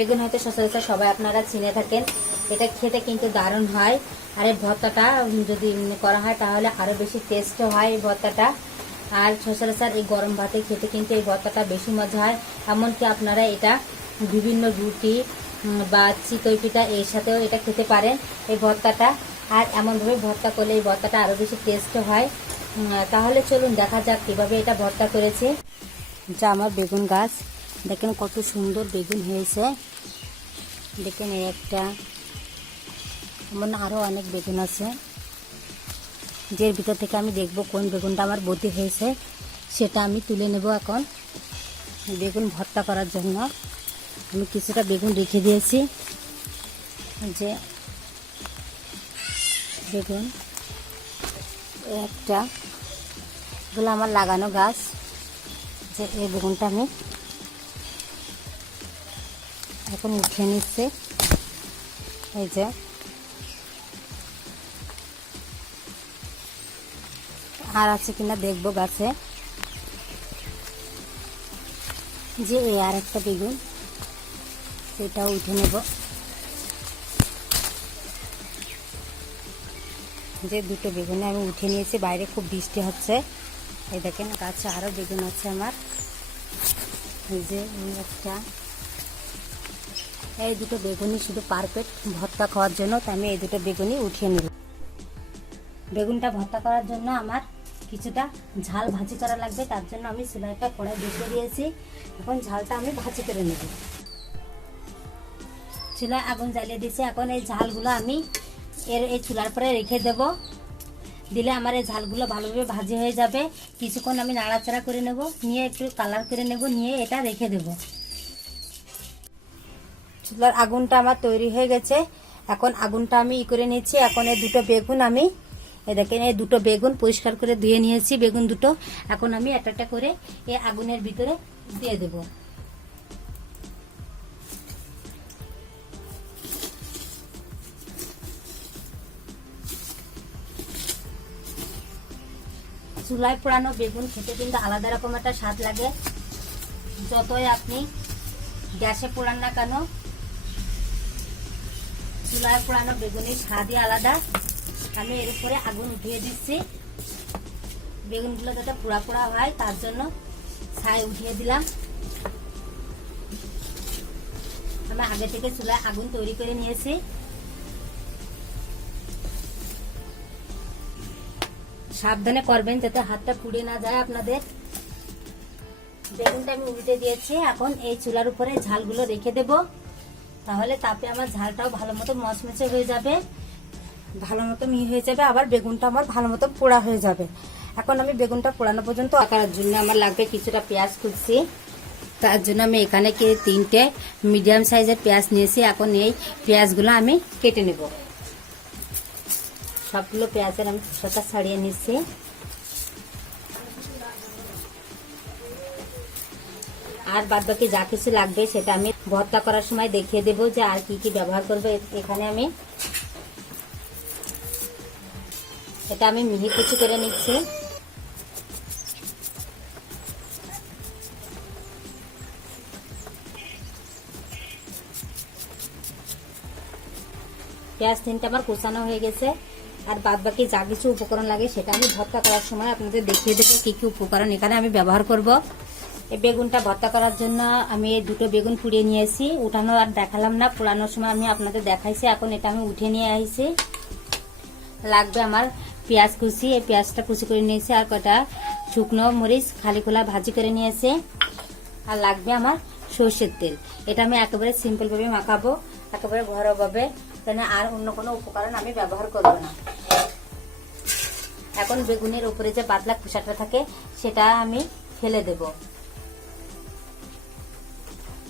বেগুন হয়তো সচরাচর সবাই আপনারা চিনে থাকেন। এটা খেতে কিন্তু দারুণ হয়। আর এই ভর্তাটা যদি করা হয় তাহলে আরও বেশি টেস্ট হয় এই ভর্তাটা। আর সচরাচর এই গরম ভাতে খেতে কিন্তু এই ভর্তাটা বেশি মজা হয়। এমনকি আপনারা এটা বিভিন্ন রুটি বা চিতই পিঠা এর সাথেও এটা খেতে পারেন এই ভর্তাটা। আর এমনভাবে ভর্তা করলে এই ভর্তাটা আরও বেশি টেস্ট হয়। তাহলে চলুন দেখা যাক কীভাবে এটা ভর্তা করেছে। যা আমার বেগুন গাছ, দেখেন কত সুন্দর বেগুন হয়েছে। দেখেন এই একটা, এমন আরও অনেক বেগুন আছে, যের ভিতর থেকে আমি দেখব কোন বেগুনটা আমার বতি হয়েছে সেটা আমি তুলে নেব। এখন বেগুন ভর্তা করার জন্য আমি কিছুটা বেগুন রেখে দিয়েছি। যে বেগুন একটা, এগুলো আমার লাগানো গাছ। যে এই বেগুনটা আমি এখন উঠিয়ে নিচ্ছি। এই যে আর আছে কিনা দেখবো গাছে। যে এই আর একটা বেগুন, সেটাও উঠে নেব। যে দুটো বেগুনে আমি উঠে নিয়েছি, বাইরে খুব বৃষ্টি হচ্ছে। এই দেখেন গাছে আরও বেগুন আছে আমার। এই যে একটা, এই দুটো বেগুনই শুধু পারফেক্ট ভর্তা খাওয়ার জন্য, তাই আমি এই দুটো বেগুনই উঠিয়ে নেব। বেগুনটা ভর্তা করার জন্য আমার কিছুটা ঝাল ভাজি করা লাগবে, তার জন্য আমি চুলাটা কড়াই বসিয়ে দিয়েছি। এখন ঝালটা আমি ভাজি করে নেব। চুলায় আগুন জ্বালিয়ে দিয়েছি। এখন এই ঝালগুলো আমি এই চুলার পরে রেখে দেব। দিলে আমার এই ঝালগুলো ভালোভাবে ভাজি হয়ে যাবে। কিছুক্ষণ আমি নাড়াচাড়া করে নেব, নিয়ে একটু কালার করে নেব, নিয়ে এটা রেখে দেব। চুলার আগুনটা আমার তৈরি হয়ে গেছে। এখন আগুনটা আমি করে নিচ্ছি। এখন এই দুটো বেগুন আমি, এই দেখেন এই দুটো বেগুন পরিষ্কার করে ধুয়ে নিয়েছি বেগুন দুটো। এখন আমি একটা একটা করে এই আগুনের ভিতরে দিয়ে দেব। চুলায় পোড়ানো বেগুন খেতে কিন্তু আলাদা রকম একটা স্বাদ লাগে। যতই আপনি গ্যাসে পোড়ান না কেন, চুলায় পোড়ানো বেগুনের স্বাদই আলাদা। আমি এর উপরে আগুন উঠিয়ে দিচ্ছি। বেগুনগুলো যাতে পোড়া পোড়া হয় তার জন্য ছাই উঠিয়ে দিলাম। আমি আগে থেকে চুলায় আগুন তৈরি করে নিয়েছি। সাবধানে করবেন যাতে হাতটা পুড়ে না যায় আপনাদের। বেগুনটা আমি উল্টে দিয়েছি। এখন এই চুলার উপরে ঝালগুলো রেখে দেব, তাহলে তাতে আমার ঝালটাও ভালো মতো মচমচে হয়ে যাবে, ভালো মতো মিহি হয়ে যাবে। আবার বেগুনটা আমার ভালো মতো পোড়া হয়ে যাবে। এখন আমি বেগুনটা পোড়ানো পর্যন্ত করার জন্য আমার লাগবে কিছুটা পেঁয়াজ কুচি। তার জন্য আমি এখানে 3টে মিডিয়াম সাইজের পেঁয়াজ নিয়েছি। এখন এই পেঁয়াজগুলো আমি কেটে নেব। সবগুলো পেঁয়াজের আমি খোসাটা ছাড়িয়ে নিচ্ছি। আর বাদ বাকি যা কিছু লাগবে সেটা আমি ভর্তা করার সময় দেখিয়ে দেবো যে আর কি কি ব্যবহার করবে। এখানে আমি এটা আমি মিহি কুচি করে নিচ্ছি। পেঁয়াজ 3টে আমার কুচানো হয়ে গেছে। আর বাদ বাকি যা কিছু উপকরণ লাগে সেটা আমি ভর্তা করার সময় আপনাদের দেখিয়ে দেবো কি কি উপকরণ এখানে আমি ব্যবহার করব। এই বেগুনটা ভর্তা করার জন্য আমি এই দুটো বেগুন পুড়িয়ে নিয়েছি। উঠানো আর দেখালাম না, পোড়ানোর সময় আমি আপনাদের দেখাইছি। এখন এটা আমি উঠে নিয়ে আসছি। লাগবে আমার পেঁয়াজ কুচি, এই পেঁয়াজটা কুচি করে নিয়েছি। আর কটা শুকনো মরিচ খালি খোলা ভাজি করে নিয়েছি। আর লাগবে আমার সর্ষের তেল। এটা আমি একেবারে সিম্পল ভাবে মাখাবো, একেবারে ঘরোয়াভাবে, কেন আর অন্য কোনো উপকরণ আমি ব্যবহার করব না। এখন বেগুনের উপরে যে পাতলা খোসাটা থাকে সেটা আমি ফেলে দেব।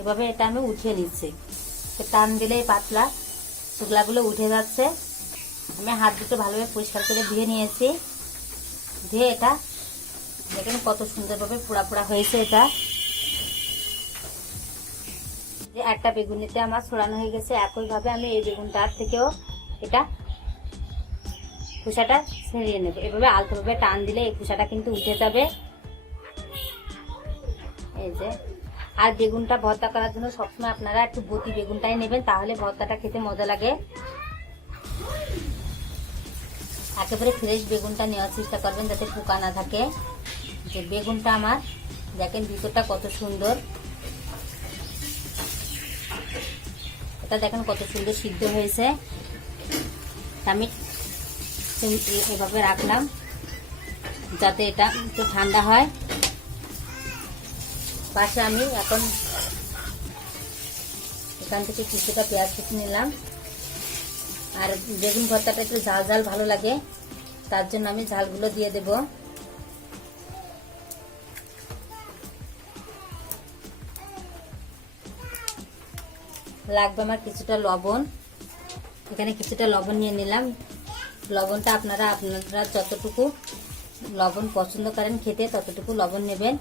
এভাবে এটা আমি উঠিয়ে নিচ্ছি। টান দিলে পাতলা শুকলাগুলো উঠে যাচ্ছে। আমি হাত দুটো ভালোভাবে পরিষ্কার করে ধুয়ে নিয়েছি। ধুয়ে এটা দেখেন কত সুন্দরভাবে পোড়া পোড়া হয়েছে। এটা একটা বেগুনিতে আমার ছড়ানো হয়ে গেছে। একইভাবে আমি এই বেগুনটার থেকেও এটা খোসাটা ছিঁড়িয়ে নেব। এভাবে আলতোভাবে টান দিলে এই খোসাটা কিন্তু উঠে যাবে। এই যে আর বেগুনটা ভর্তা করার জন্য সবসময় আপনারা একটু বতি বেগুনটাই নেবেন, তাহলে ভর্তাটা খেতে মজা লাগে। একেবারে ফ্রেশ বেগুনটা নেওয়ার চেষ্টা করবেন যাতে পোকা না থাকে। যে বেগুনটা আমার দেখেন ভিতরটা কত সুন্দর, এটা দেখেন কত সুন্দর সিদ্ধ হয়েছে। আমি এভাবে রাখলাম যাতে এটা একটু ঠান্ডা হয়। পাশে আমি এখন এখান থেকে কিছুটা পেঁয়াজ কুচি নিলাম। আর বেগুন ভর্তাটা একটু ঝাল ঝাল ভালো লাগে, তার জন্য আমি ঝালগুলো দিয়ে দেব। লাগবে আমার কিছুটা লবণ, এখানে কিছুটা লবণ নিয়ে নিলাম। লবণটা আপনারা যতটুকু লবণ পছন্দ করেন খেতে ততটুকু লবণ নেবেন।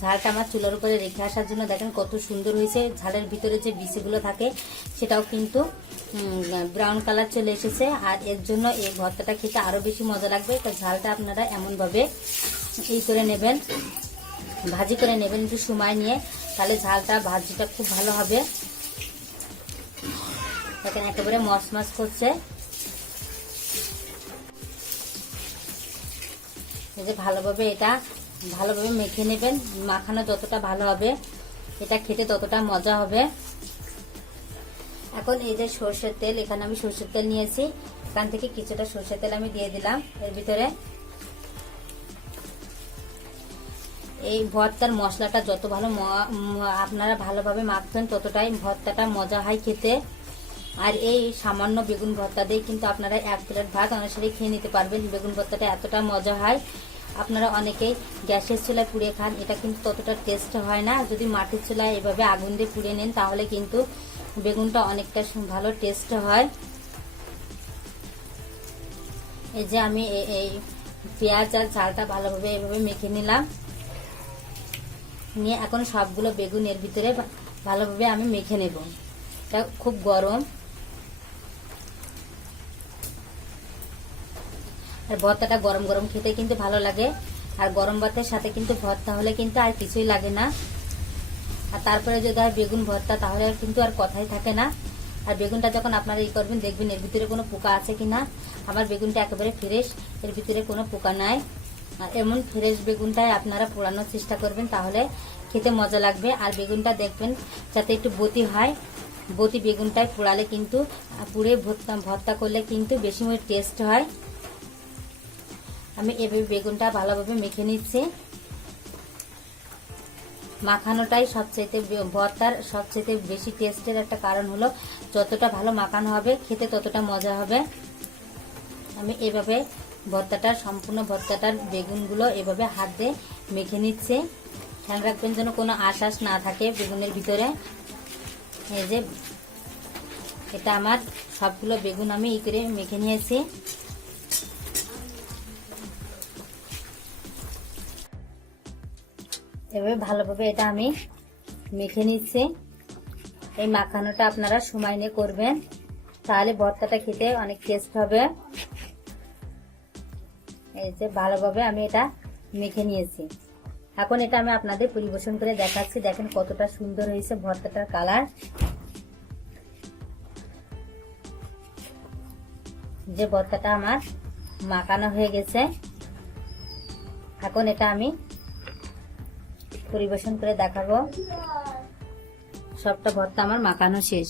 ঝালটা আমার চুলার উপরে রেখে আসার জন্য দেখেন কত সুন্দর হয়েছে। ঝালের ভিতরে যে বিচিগুলো থাকে সেটাও কিন্তু ব্রাউন কালার চলে এসেছে, আর এর জন্য এই ভর্তাটা খেতে আরো বেশি মজা লাগবে। তো ঝালটা আপনারা এমনভাবে করে নেবেন, ভাজি করে নেবেন একটু সময় নিয়ে, তাহলে ঝালটা ভাজিটা খুব ভালো হবে। দেখেন একেবারে মশমশ করছে। এই যে ভালোভাবে এটা ভালোভাবে মেখে নেবেন, মাখানো যতটা ভালো হবে এটা খেতে ততটা মজা হবে। এখন এই যে সরষের তেল, এখানে আমি সরষের তেল নিয়েছি, এখান থেকে কিছুটা সরষের তেল আমি দিয়ে দিলাম এর ভিতরে। এই ভর্তার মশলাটা যত ভালো আপনারা ভালোভাবে মাখবেন ততটাই ভর্তাটা মজা হয় খেতে। আর এই সামান্য বেগুন ভর্তা দিয়ে কিন্তু আপনারা 1 প্লেট ভাত অনায়াসে খেয়ে নিতে পারবেন। বেগুন ভর্তাটা এতটা মজা হয়, আপনারা অনেকেই গ্যাসের চুলায় পুড়ে খান, এটা কিন্তু ততটা টেস্ট হয় না। যদি মাটির চুলায় এভাবে আগুন দিয়ে পুড়ে নেন তাহলে কিন্তু বেগুনটা অনেকটা ভালো টেস্ট হয়। এই যে আমি এই পেঁয়াজ আর ঝালটা ভালোভাবে এভাবে মেখে নিলাম, নিয়ে এখন সবগুলো বেগুন এর ভিতরে ভালোভাবে আমি মেখে নেব। এটা খুব গরম, আর ভর্তাটা গরম গরম খেতে কিন্তু ভালো লাগে। আর গরম ভাতের সাথে কিন্তু ভর্তা হলে কিন্তু আর কিছুই লাগে না। আর তারপরে যদি হয় বেগুন ভর্তা, তাহলে কিন্তু আর কথাই থাকে না। আর বেগুনটা যখন আপনারা করবেন দেখবেন এর ভিতরে কোনো পোকা আছে কিনা। আমার বেগুনটা একেবারে ফ্রেশ, এর ভিতরে কোনো পোকা নাই। আর এমন ফ্রেশ বেগুনটাই আপনারা পোড়ানোর চেষ্টা করবেন, তাহলে খেতে মজা লাগবে। আর বেগুনটা দেখবেন যাতে একটু বতি হয়, বতি বেগুনটায় পোড়ালে কিন্তু পুড়ে ভর্তা করলে কিন্তু বেশি টেস্ট হয়। আমি এভাবে বেগুনটা ভালোভাবে মেখে নিচ্ছি। মাখানোটাই সবচেয়ে ভর্তার সবচেয়ে বেশি টেস্টের একটা কারণ হলো যতটা ভালো মাখানো হবে খেতে ততটা মজা হবে। আমি এভাবে সম্পূর্ণ ভর্তাটার বেগুনগুলো এভাবে হাত দিয়ে মেখে নিচ্ছে। খেয়াল রাখবেন যেন কোনো আঁশ না থাকে বেগুনের ভিতরে। এই যে এটা আমার সবগুলো বেগুন আমি করে মেখে নিয়েছি। এভাবে ভালোভাবে এটা আমি মেখে নিচ্ছি। এই মাখানোটা আপনারা সময় নিয়ে করবেন, তাহলে ভর্তাটা খেতে অনেক টেস্ট হবে। এই যে ভালোভাবে আমি এটা মেখে নিয়েছি। এখন এটা আমি আপনাদের পরিবেশন করে দেখাচ্ছি। দেখেন কতটা সুন্দর হয়েছে ভর্তাটার কালার। যে ভর্তাটা আমার মাখানো হয়ে গেছে, এখন এটা আমি পরিবেশন করে দেখাবো। সবটা ভর্তা আমার মাখানো শেষ,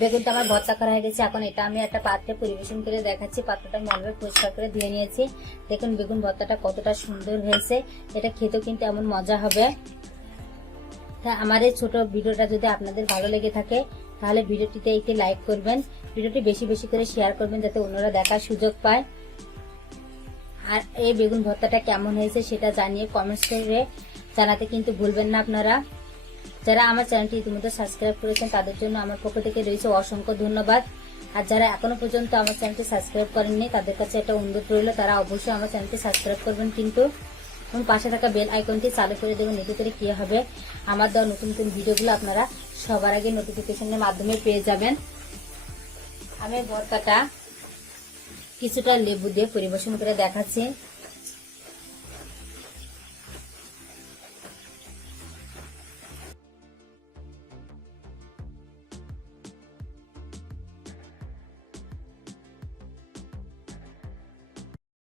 বেগুনটা আমার ভর্তা করা হয়ে গেছে। এখন এটা আমি একটা পাত্রে পরিবেশন করে দেখাচ্ছি। পাত্রটা আমি ভালোভাবে পরিষ্কার করে ধুয়ে নিয়েছি। দেখুন বেগুন ভর্তাটা কতটা সুন্দর হয়েছে, এটা খেতেও কিন্তু এমন মজা হবে। আমার এই ছোট ভিডিওটা যদি আপনাদের ভালো লেগে থাকে তাহলে ভিডিওটিতে একটি লাইক করবেন, ভিডিওটি বেশি বেশি করে শেয়ার করবেন যাতে অন্যরা দেখার সুযোগ পায়। আর এই বেগুন ভর্তাটা কেমন হয়েছে সেটা জানিয়ে কমেন্টস করে জানাতে কিন্তু ভুলবেন না আপনারা। যারা আমার চ্যানেলটি ইতিমধ্যে সাবস্ক্রাইব করেছেন তাদের জন্য আমার পক্ষ থেকে রয়েছে অসংখ্য ধন্যবাদ। আর যারা এখনো পর্যন্ত আমার চ্যানেলটি সাবস্ক্রাইব করেননি তাদের কাছে একটা অনুরোধ রইল, তারা অবশ্যই আমার চ্যানেলটি সাবস্ক্রাইব করবেন কিন্তু, এবং পাশে থাকা বেল আইকনটি চালু করে দেবেন। এতে করে কি হবে, আমার দেওয়া নতুন নতুন ভিডিওগুলো আপনারা সবার আগে নোটিফিকেশনের মাধ্যমে পেয়ে যাবেন। আমি ভর্তাটা কিছুটা লেবু দিয়ে পরিবেশন করে দেখাচ্ছি।